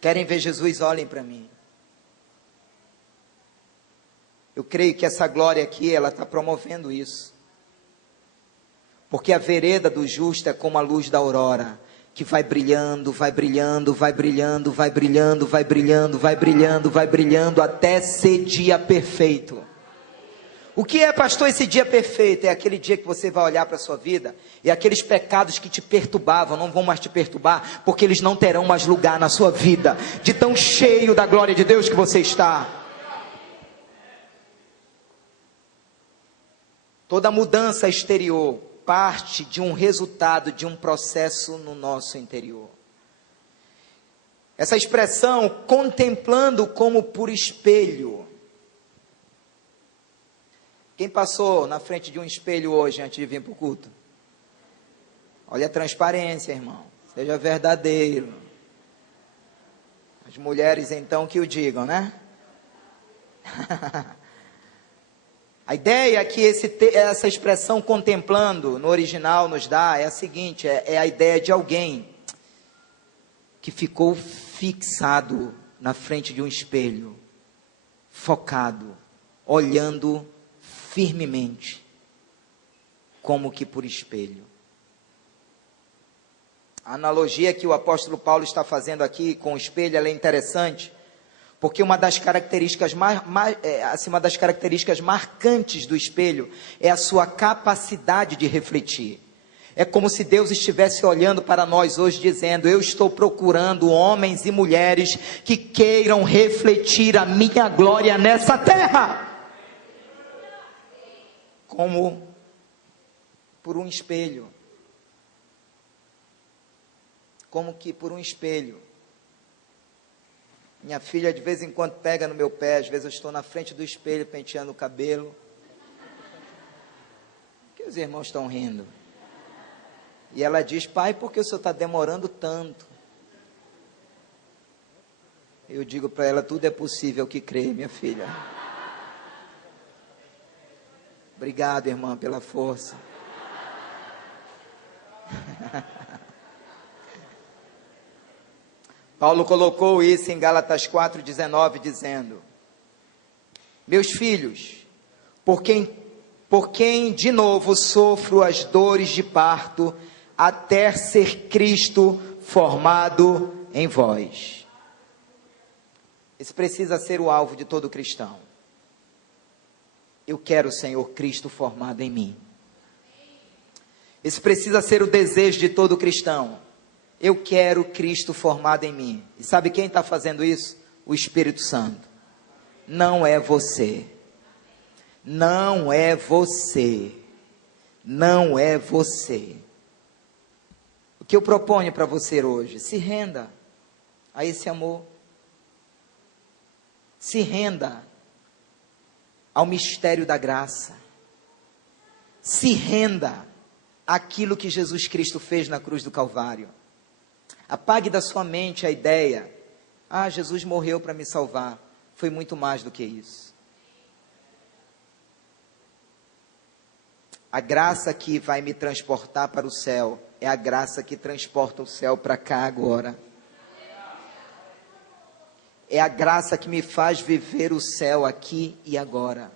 Querem ver Jesus? Olhem para mim. Eu creio que essa glória aqui, ela está promovendo isso. Porque a vereda do justo é como a luz da aurora, que vai brilhando, vai brilhando, vai brilhando, vai brilhando, vai brilhando, vai brilhando, vai brilhando, até ser dia perfeito. O que é, pastor, esse dia perfeito? É aquele dia que você vai olhar para a sua vida e aqueles pecados que te perturbavam não vão mais te perturbar, porque eles não terão mais lugar na sua vida, de tão cheio da glória de Deus que você está. Toda mudança exterior parte de um resultado de um processo no nosso interior. Essa expressão, contemplando como por espelho. Quem passou na frente de um espelho hoje antes de vir para o culto? Olha a transparência, irmão. Seja verdadeiro. As mulheres então que o digam, né? A ideia que essa expressão contemplando no original nos dá é a seguinte: é a ideia de alguém que ficou fixado na frente de um espelho, focado, olhando firmemente, como que por espelho. A analogia que o apóstolo Paulo está fazendo aqui com o espelho, ela é interessante, porque uma das características uma das características marcantes do espelho é a sua capacidade de refletir. É como se Deus estivesse olhando para nós hoje dizendo: eu estou procurando homens e mulheres que queiram refletir a minha glória nessa terra. Como por um espelho. Como que por um espelho. Minha filha de vez em quando pega no meu pé, às vezes eu estou na frente do espelho penteando o cabelo. Por que os irmãos estão rindo? E ela diz: pai, por que o senhor está demorando tanto? Eu digo para ela: tudo é possível que crê, minha filha. Obrigado, irmã, pela força. Paulo colocou isso em Gálatas 4,19, dizendo: meus filhos, por quem de novo sofro as dores de parto, até ser Cristo formado em vós. Esse precisa ser o alvo de todo cristão. Eu quero, Senhor, Cristo formado em mim. Esse precisa ser o desejo de todo cristão. Eu quero Cristo formado em mim. E sabe quem está fazendo isso? O Espírito Santo. Não é você. Não é você. Não é você. O que eu proponho para você hoje? Se renda a esse amor. Se renda ao mistério da graça. Se renda àquilo que Jesus Cristo fez na cruz do Calvário. Apague da sua mente a ideia: Jesus morreu para me salvar. Foi muito mais do que isso. A graça que vai me transportar para o céu é a graça que transporta o céu para cá agora. É a graça que me faz viver o céu aqui e agora.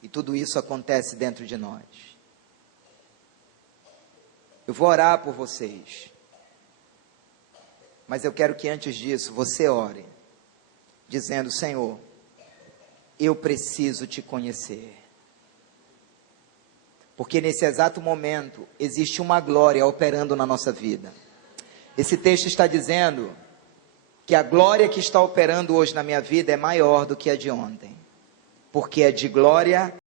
E tudo isso acontece dentro de nós. Eu vou orar por vocês. Mas eu quero que antes disso você ore, dizendo: Senhor, eu preciso te conhecer. Porque nesse exato momento existe uma glória operando na nossa vida. Esse texto está dizendo que a glória que está operando hoje na minha vida é maior do que a de ontem. Porque é de glória